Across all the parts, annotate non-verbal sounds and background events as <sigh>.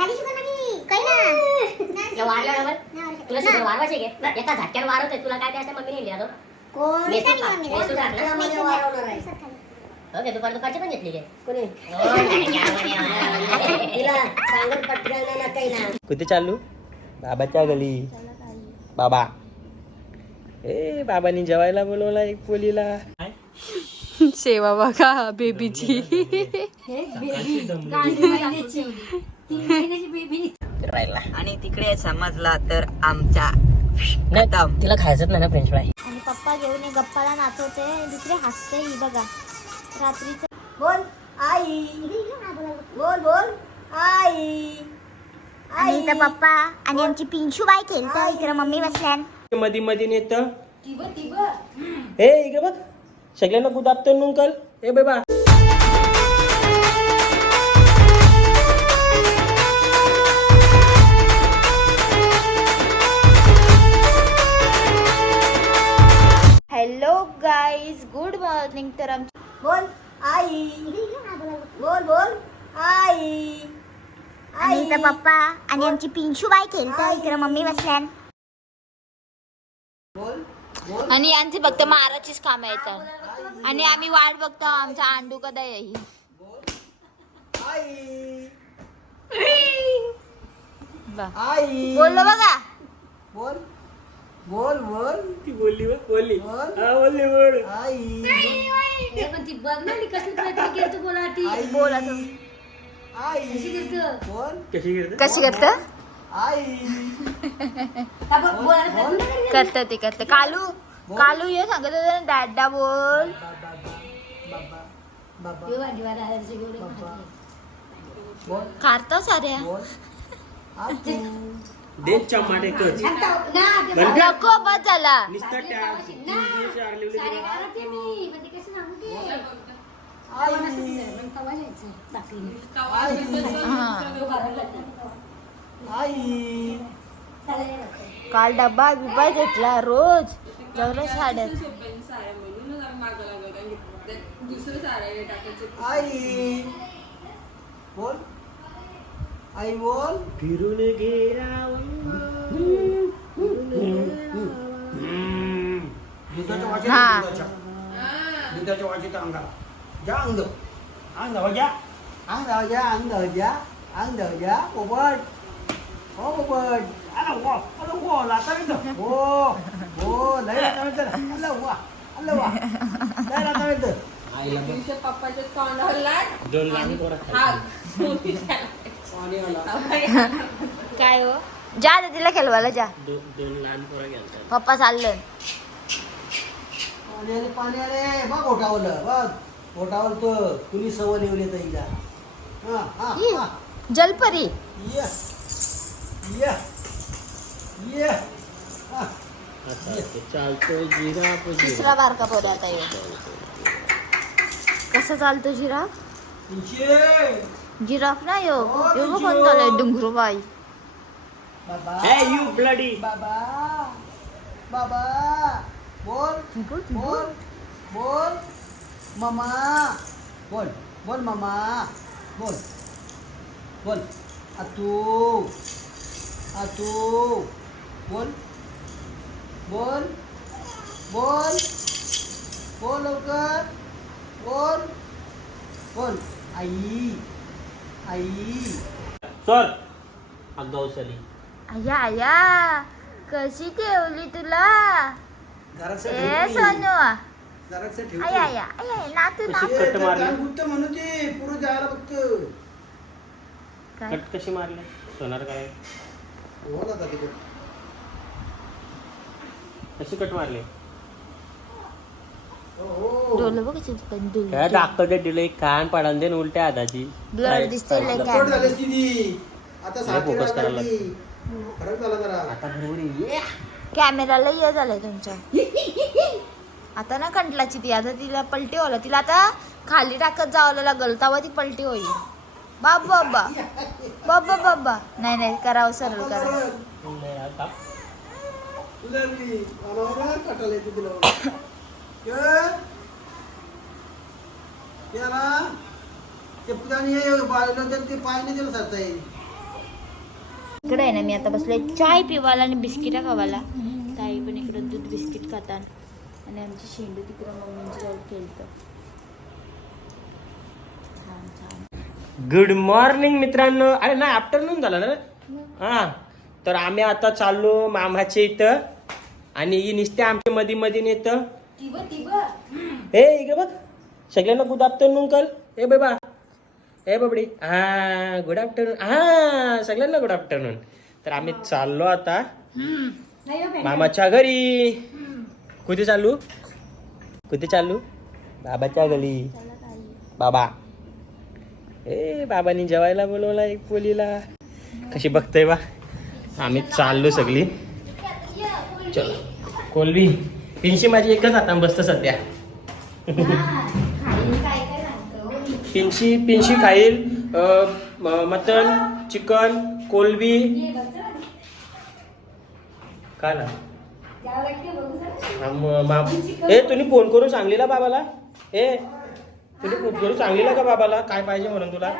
झाली शुगर माझी काही ना तुला वारलं डबल नाही वाढू शकत. तुला शुगर वारवायचे घे एका झटक्यानं वारवते तुला काय त्याच्या मम्मीने लिहिलं कोण मेसूर टाकली टाक- मम्मीने. मेसूर टाकलं. त्यामध्ये वाढवणार आहे दिसत खाली. ओके दुपार दुपारची पण घेतली घे कोणी ओ, काय क्या म्हणे मला. तिला सांगत पटकन ना काही ना कुठे चालू बाबाच्या गली बाबा ए बाबांनी जेवायला बोलवला एक पोलीला सेवा बघा बेबीची. आणि तिकडे समजला तर आमचा नाही तिला खायचंच नाही ना फ्रेंच फ्राय आणि पप्पा घेऊन ये गप्पाला नाचवते. दुसरे हसते ही बघा. रात्रीचं बोल आई. बोल बोल. आई. आणि इथं पप्पा आणि आमची पिंशू बाई खेळतं इकडे मम्मी बसल्यान. मधी मधी नेत. हे इकडे बघ. सगळ्यांना गुड आफ्टरनून कल ए बेबा हॅलो गाईज गुड मॉर्निंग तर आमची बोल आई बोल बोल आई आणि इथं पप्पा आणि आमची पिंशू बाई खेळतं इकडे मम्मी बसल्यान आणि यांची फक्त माराचीच कामं येतात आणि आम्ही वाट बघतो आमचा अंडू कदा येईल? बा. आई बोललो बघा. बोल. बोल बोल. ती बोलली बघ बोलली. बोल. हा बोलली बोल. आई. आई. बोला तुम्ही आई. बोल. कशी करते? कशी करत? आई करत ते करत. कालू कालू ये सांगत होता ना डॅडा बोल. बोल. करता साऱ्या. दे चमाटे नको बस झाला. नुसतं आई. काल डब्बा बिब्बा घेतला रोज. जवळ साड्यात आई. बोल. आई बोल. फिरून गेला दुधाच्या हा. वाजेत दुधाच्या. दुधाच्या वाजेत अंगाला. जा अंग. अंग जा अंग जा अंग जा अंग जा पोपट हो पोपट आला वा आला वा लाता येतं हो हो लय लाता येतं आला वा आला वा लय लाता येतं आईला बघ. दोन लहान पोरं खायची. पाणी आला काय हो जा तिला खेळवायला जा दो- दोन लहान पोरं गेलतात पप्पा चाललं पाणी आले पाणी आले बघ ओटावलं बघ ओटावलं तर कुणी सवय येऊन येतं हिला हा हा. हा जलपरी ये ये ये हा चालतो तिसरा बारका पोरे आता येऊ कसं चालतो जिराफ जिराफ ना यो यो कोण. चालय डुंगरू बाई? बाबा. हे यू ब्लडी बाबा. बाबा. बोल. बोल. बोल. मामा. बोल. बोल मामा. बोल. बोल. आतू आतू बोल. बोल. बोल. बोल लवकर. बोल. बोल. आई. आई. सर अगावसली आया आया. कशी ठेवली तुला? जरासं ए ठेव की. सोनू. जरासं ठेव आया. आया आया. नातू कशी नातू. कट मारली? काय बोलतं म्हणून ते पुढे जायला बघत. काय? कट कशी मारली? सोनार काय? हो ना कशी कट मारली? हो डोलं बघ कशी पण डोलं. काय दाखवते तुला एक कान पडाल दे न उलट्या हाताची. Blur दिसतंय लय आता काय. सारखी focus करायला लागली. फरक झाला जरा. बरोबर ये. कॅमेराला ये झालंय तुमच्या आता ना कंटलाची ती आता तिला पलटी होला तिला आता खाली टाकत जावं लागल तेव्हा ती पलटी होईल. बाबा बाबा बाबा बाबा नाही नाही करावं हो, सरळ करा. इकडे आहे ना मी आता बसले चाय पिवायला आणि बिस्किट खावाला. ताई पण इकडं दूध बिस्किट खातात. आणि आमची शेंडू तिकडं मम्मींची जाऊन गुड मॉर्निंग मित्रांनो. अरे नाही आफ्टरनून झाला ना? हां. हा तर आम्ही आता चाललो मामाच्या इथं. आणि ही निसते आमच्या मधी मध्ये नेत हे इकडे बघ. सगळ्यांना गुड आफ्टरनून कर हे बाबा. हे बाबडी. हा गुड आफ्टरनून हा सगळ्यांना गुड आफ्टरनून तर आम्ही चाललो आता मामाच्या घरी. कुठे चालू? कुठे चालू? बाबाच्या घरी. बाबा. ए बाबांनी जेवायला बोलवला एक पोलीला. कशी बघतोय बा? आम्ही चाललो सगळी. चलो. कोलबी पिंशी माझी एकच हातान बसतं सध्या. पिंशी पिंशी खाईल मटन चिकन कोलबी काय ना ए तुम्ही फोन करून सांगलेला बाबाला? ए तुम्ही फोन करून का बाबाला? काय पाहिजे म्हणून तुला?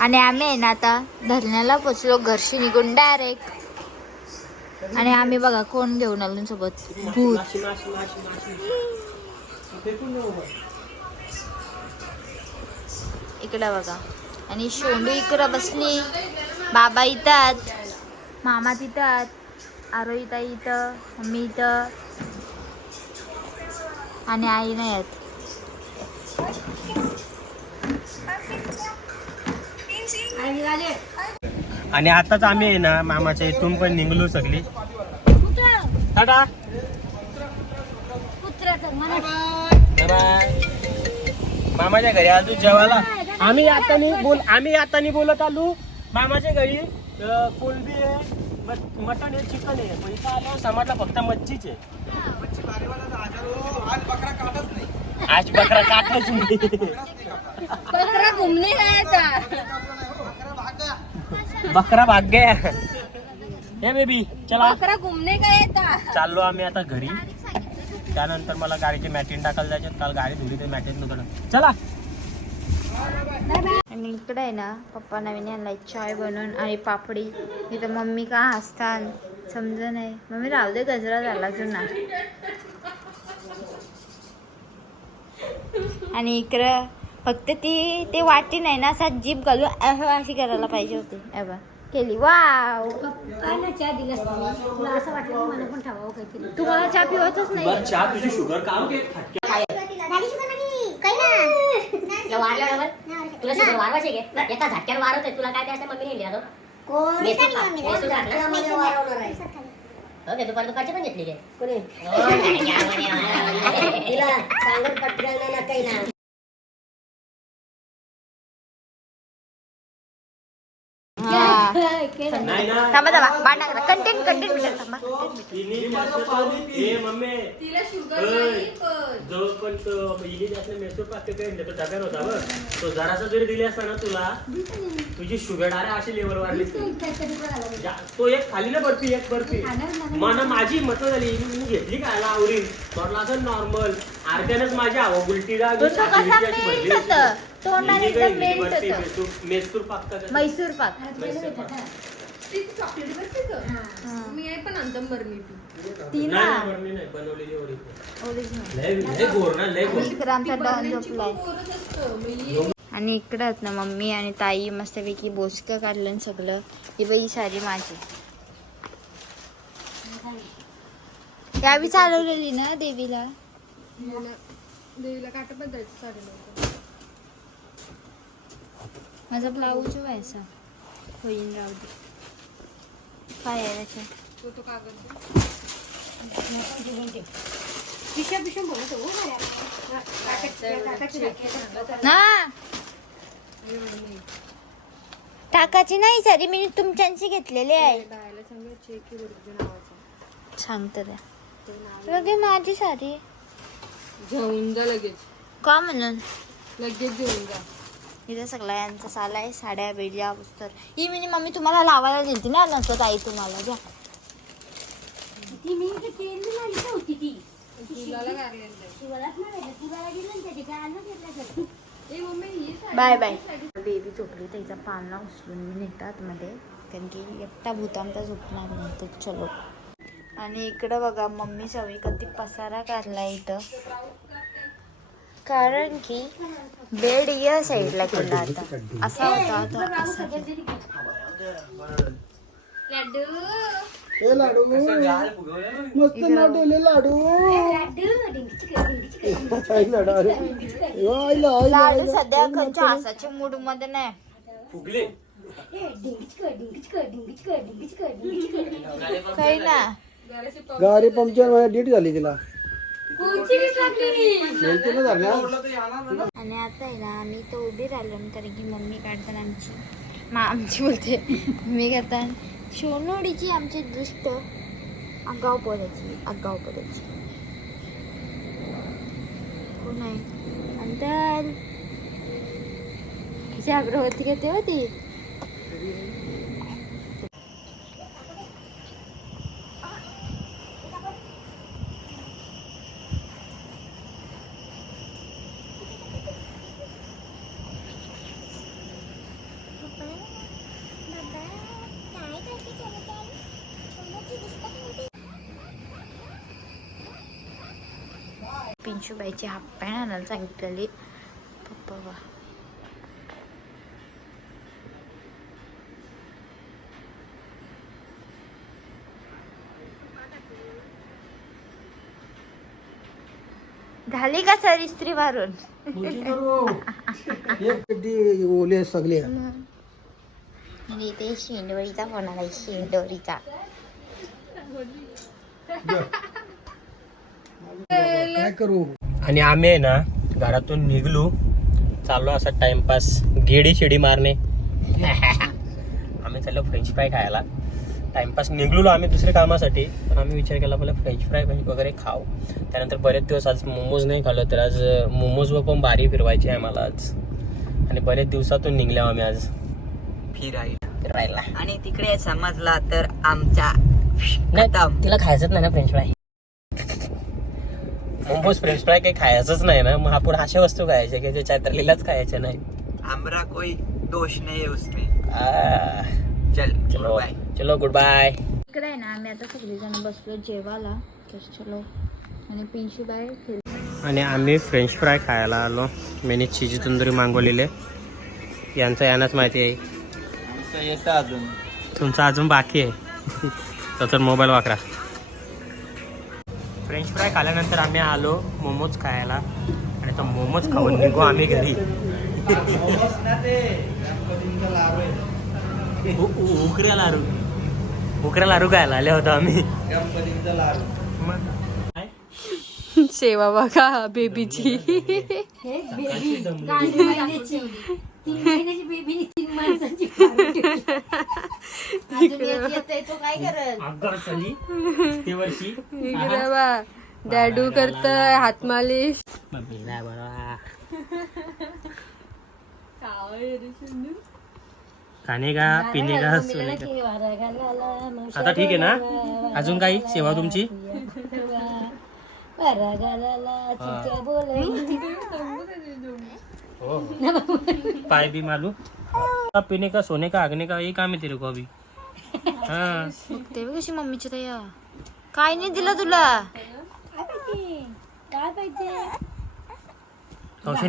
आणि आम्ही आहे ना आता धरण्याला पोचलो घरशी निघून डायरेक्ट आणि आम्ही बघा कोण घेऊन आलो सोबत. भूत. इकडं बघा. आणि शोंडू इकडं बसली. बाबा इथं. मामा तिथं. आरोही ताई इथं. मम्मी इथं. आणि आई नाही आहेत. आणि आताच आम्ही आहे ना मामाच्या इथून पण निघलो सगळी. टाटा. मामाच्या घरी अजून जेवायला. आम्ही आता बोल आम्ही आता बोलत आलो. मामाच्या घरी कोलबी आहे मटन आहे चिकन आहे. पण इथं आलो समाजला फक्त मच्छीच आहे. आज बकरा काटच नाही बकरा भाग गया हे बेबी चला. घुमने का येता चाललो आम्ही आता घरी. त्यानंतर मला गाडीचे मॅटिन टाकायला जायचे काल गाडी धुली ते मॅटिन दुकान चला. आणि इकडे आहे ना पप्पा नवीन आणलाय चाय बनवून आणि पापडी. इथं मम्मी का हसतान? समज नाही. मम्मी राहू दे गजरा झाला जुना. आणि इकडं फक्त ती ते वाटी नाही ना असा जीप घालून अह अशी करायला पाहिजे होती. अबा केली. वाव. काय चहा दिलास तुला असं वाटलं की मला पण ठेवावं काहीतरी. तुम्हाला चहा पिवतच नाही. चहा तुझी शुगर काम तुला तुला सगळं वारवायचे घे एका झटक्याला वारवतोय तुला काय द्यायचं मम्मी नेली तो मेसूर खा- मेसूर टाकलं. हो का, दुपार दुपारची पण घेतली घे कोणी? <laughs> तिला सांगत पटकन काही ना हा नाही ना. थांबा थांबा. भांडा करा. कंटेंट कंटेंट थांबा. तिने जास्त तो- ए मम्मी. ओय, जो पण. तो इली जास्त मेसूर पाकते तो डब्यात होता बघ. तो जरासा जरी दिली असता ना तुला तुझी शुगर अशी लेवल वाढली तो एक खाली ना बर्फी एक बर्फी. मला माझी मत झाली मी घेतली काय आवरीन म्हटलं असं नॉर्मल अर्ध्यानंच माझी हवा उलटी एकदम मेल्ट बर्फी, होतं मेसूर- मेसूर पाक. का कसं? मैसूर पाक मैसूर पाक. मी आहे पण अंतम बरं ती. नाही, ना? नाही, बर्फी नाही, बनवलेली original. ओरिजिनल लय लय गोड ना लय गोड इकडे आमचा डॉन झोपलाय. आणि इकडे आहेत ना मम्मी आणि ताई मस्तपैकी बोचकं काढलं आणि सगळं. ही बाई सारी माझी. गावी चालवलेली ना देवीला? देवीला काटा पण माझा ब्लाऊज व्हायचा. होईन राहू दे. काय आहे टाकाची नाही सारी मी तुमच्यांची घेतलेली आहे. सांगतो त्या लगे माझी साडी घेऊन जा लगेच. का म्हणून? लगेच घेऊन जा. इथं सगळ्यांचा साला आहे साड्या बेड्या पुस्तक ही मी मम्मी तुम्हाला लावायला दिलती ना नसत आई तुम्हाला घ्या. ती मी होती ती. दिलं. Bye bye. बेबी झोपली त्याचा पालना उचलून मी नेतात मध्ये. कारण की एकटा भूत आमचा झोपणार नाही तर चलो. आणि इकडं बघा मम्मी सवयी कधी पसारा काढला इथं. कारण की बेड या साईडला केला आता असा होता आता असा लाडू. मस्त लाडू. सध्या खर्च हसाच्या मूडमध्ये नाही. फुगले. काही ना. गाडी पंक्चर व्हायला डेट झाली तिला. आणि आता आहे ना आम्ही तो उभी राहिलो कारण की मम्मी काढताना आमची. मा आमची बोलते. मी करता. सोनोडीची आमची दृष्ट आगाव पदाची आगाव पदाची. कोण आहे? नंतर हिची अग्रवती का तेव्हा ती? पिंशूबाईची हाफ पॅन्ट आणायला सांगितलेली. पप्पा वा झाली का सर इस्त्री मारून? पेटी ओले सगळे. आणि इथे शेंडवळीचा फोन आलाय शेंडवळीचा. काय करू? आणि आम्ही आहे ना घरातून निघलो. चाललो असा टाइमपास. गेडी शेडी मारणे. आम्ही चाललो फ्रेंच फ्राय खायला. टाइमपास निघलो आम्ही दुसऱ्या कामासाठी. पण आम्ही विचार केला मला फ्रेंच फ्राय वगैरे खाऊ. त्यानंतर बरेच दिवस आज मोमोज नाही खाल्लं तर आज मोमोजवर पण बारी फिरवायची आहे मला आज. आणि बरेच दिवसातून निघले आम्ही आज. फिरायला फिरायला. आणि तिकडे समजला तर आमचा नाही तिला खायचंच नाही ना French fry momos French fry काही खायचंच नाही ना. मग आपण अशा वस्तू खायच्या की ज्या चैत्रलीलाच खायच्या नाही. हमारा कोई दोष नहीं है उसमें. आ, चल चलो बाय चलो गुड बाय इकडे आहे ना आम्ही आता सगळेजण बसलो जेवायला. तर चलो. आणि पिंशू बाय आणि आम्ही फ्रेंच फ्राय खायला आलो. मी चिजी तंदुरी मागवलेले. यांचं यांनाच माहिती आहे. येतं अजून. तुमचं अजून बाकी आहे. <laughs> तर तर मोबाईल वापरा फ्रेंच फ्राय खाल्यानंतर आम्ही आलो मोमोज खायला. आणि तो मोमोज खाऊन निघू आम्ही घरी. उकऱ्या लारू. उकऱ्या लारू खायला आले होतो आम्ही? सेवा बघा बेबीची. तो काय करत? अगं सली ते वर्षी इकडे बा डॅडू करतय हात मालिश मम्मी नाही बरोबर खाणे का पिणे का सोने का? आता ठीक आहे ना? अजून काही? सेवा तुमची? हो पाय भी मालू। पिणे का सोने का आगने का ये काम आहे तेरे को अभी। हाँ। बघ कशी मम्मीची तया काय नाही दिलं तुला?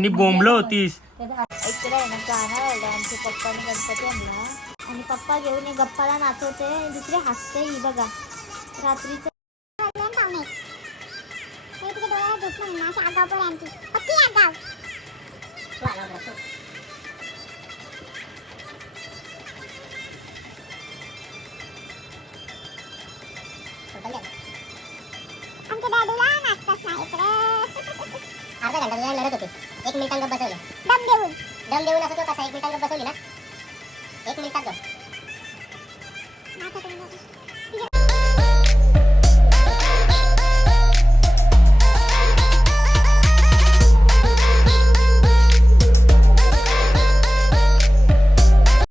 बोंबलं होतीस इकडे आहे ना गाणं लावलं आमच्या पप्पाने गणपती आणला आणि पप्पा घेऊन ये गप्पाला नाचवते दुसरी हसते ही बघा रात्रीचं <laughs> अर्धा घंटा तुझ्या लढत होते. एक मिनिटांत बसवले. दम देऊन. दम देऊन असं तो कसा एक मिनिटांत बसवली ना?